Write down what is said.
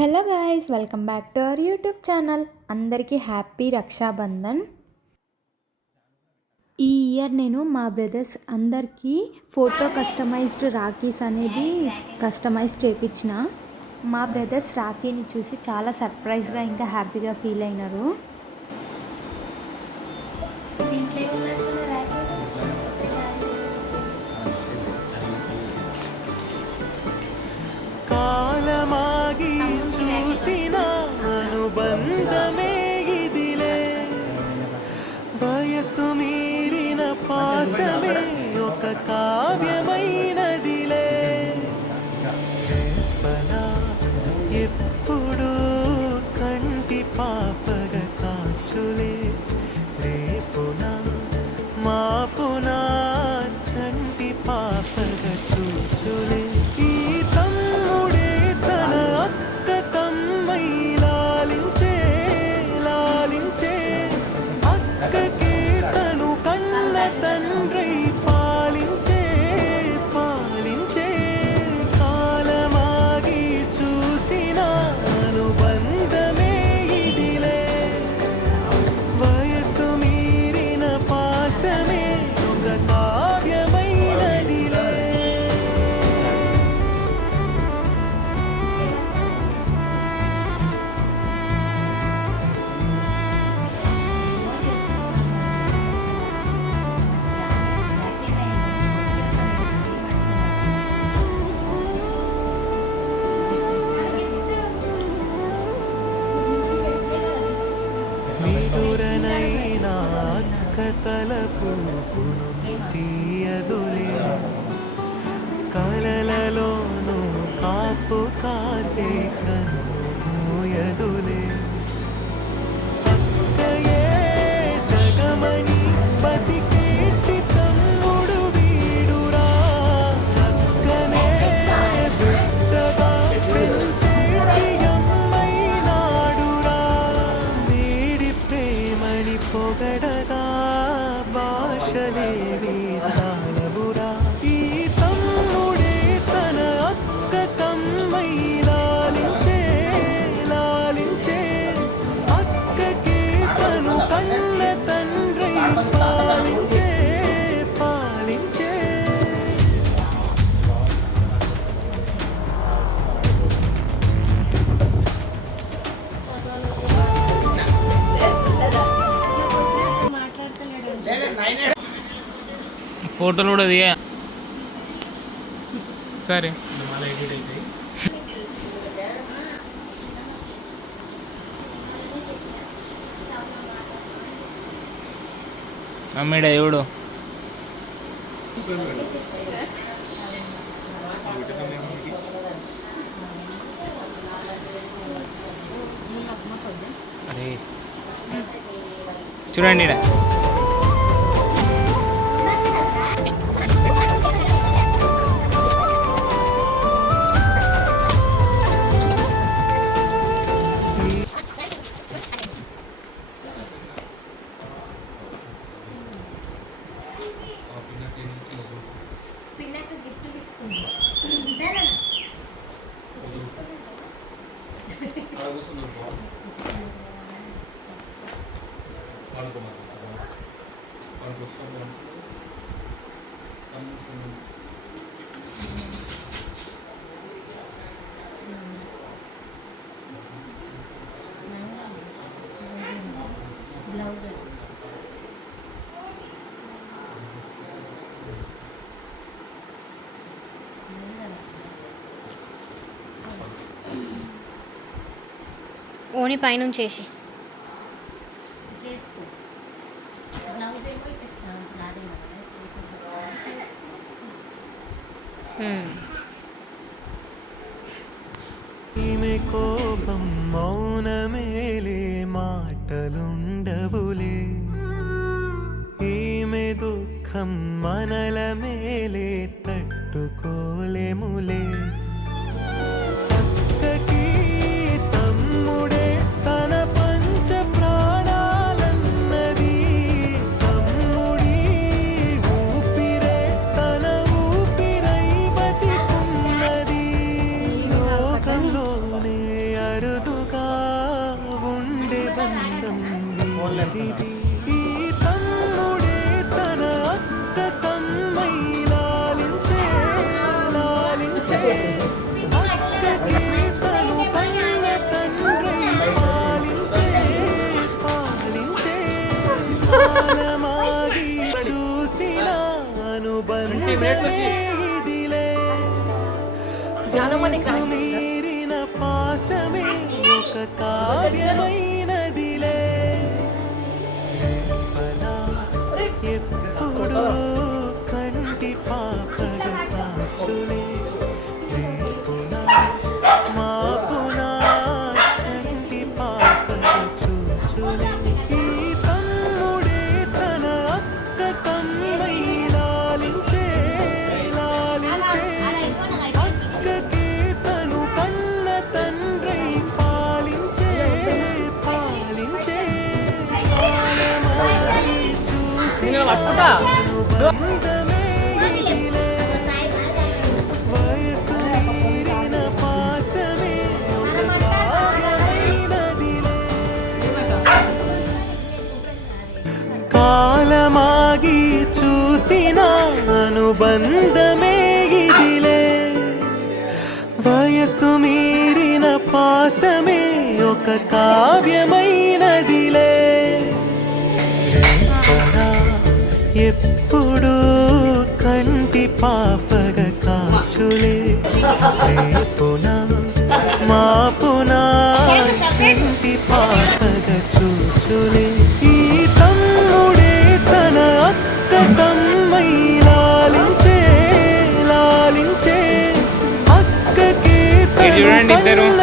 Hello guys, welcome back to our YouTube channel. అందరికీ happy Rakshabandhan. ఈ year నేను మా బ్రదర్స్ అందరికీ ఫోటో కస్టమైజ్డ్ రాఖీస్ అనేది కస్టమైజ్ చేయించిన. మా బ్రదర్స్ రాఖీని చూసి చాలా సర్ప్రైజ్గా ఇంకా హ్యాపీగా ఫీల్ అయినారు. మీరిన పాసమే ఒక కావ్యమైనదిలే రేపలా ఎప్పుడు కంటి పాపగ కాచులే రేపునా మాపునా చంటి పాపగ చూచులే ఈ తమ్ముడే తన అక్క తమ్మై లాలించే లాలించే అక్కకి తండ్రి పాలించే పాలించే కాలమాగి చూసిన అనుబంధమే ఇదిలే వయసు మీరిన పాసమే ఒక కావ్యమైనదిలే. నిదురనైనా అక్క తలపు తీయదులే కలలలోనూ కాపు కాసే కన్ను మూయదులే అక్కయే జగమణి బతికేటి తమ్ముడు వీడురా అక్కనే బిడ్డగా పెంచేటి అమ్మైనాడురా వీడి ప్రేమని పొగడగా భాషలేవి చాలవురా ఈ తమ్ముడే తన అక్క తమ్మై లాలించే లాలించే అక్కకి తను కన్న తండ్రి పాలించే పాలించే. ఫోటోలు కూడా దిగా సరే మమ్మీడ ఎవడు అరే చూడండి ఈడ ఓని పైనుంచేసి ఈమె కోపం మౌనమేలే మాటలుండవులే ఈమె దుఃఖం మనల మేలే తట్టుకోలేములే అక్కకి తమ్ముడే తన పంచ ప్రాణాలన్నది తమ్ముడి ఊపిరే తన ఊపిరై బతికున్నది లోకంలోనే అరుదుగా ఉండే బంధం వీరిది. ఈ తమ్ముడే తన అక్క తమ్మై లాలించే లాలించే అక్కకి తను కన్న తండ్రి పాలించే పాలించే కాలమాగి చూసిన అనుబంధమే ఇదిలే మీరిన పాసమే ఒక కావ్యమైనదిలే రేపలా ఎప్పుడు కంటి పాపగ కాచులే రేపున మాపున చంటి పాపగ చూచులే ఈ తమ్ముడే తన అక్క తమ్మై లాలించే లాలించే అక్కకి తను కన్న తండ్రి పాలించే పాలించే కాలమాగి చూసిన అనుబంధమే ఇదిలే. వయసు మీరిన పాసమే ఒక కావ్యమైనదిలే. కాలమాగి చూసిన అనుబంధమే ఇదిలే వయసు మీరిన పాసమే ఒక కావ్యమైనదిలే రేపనా ఎప్పుడు కంటి పాపగ కాచులే రేపున మాపున చంటి పాపగ చూచులే ఈ తమ్ముడే తన అక్క తమ్మై లాలించే లాలించే అక్కకి తను చూడండి ఇద్దరు. కన్న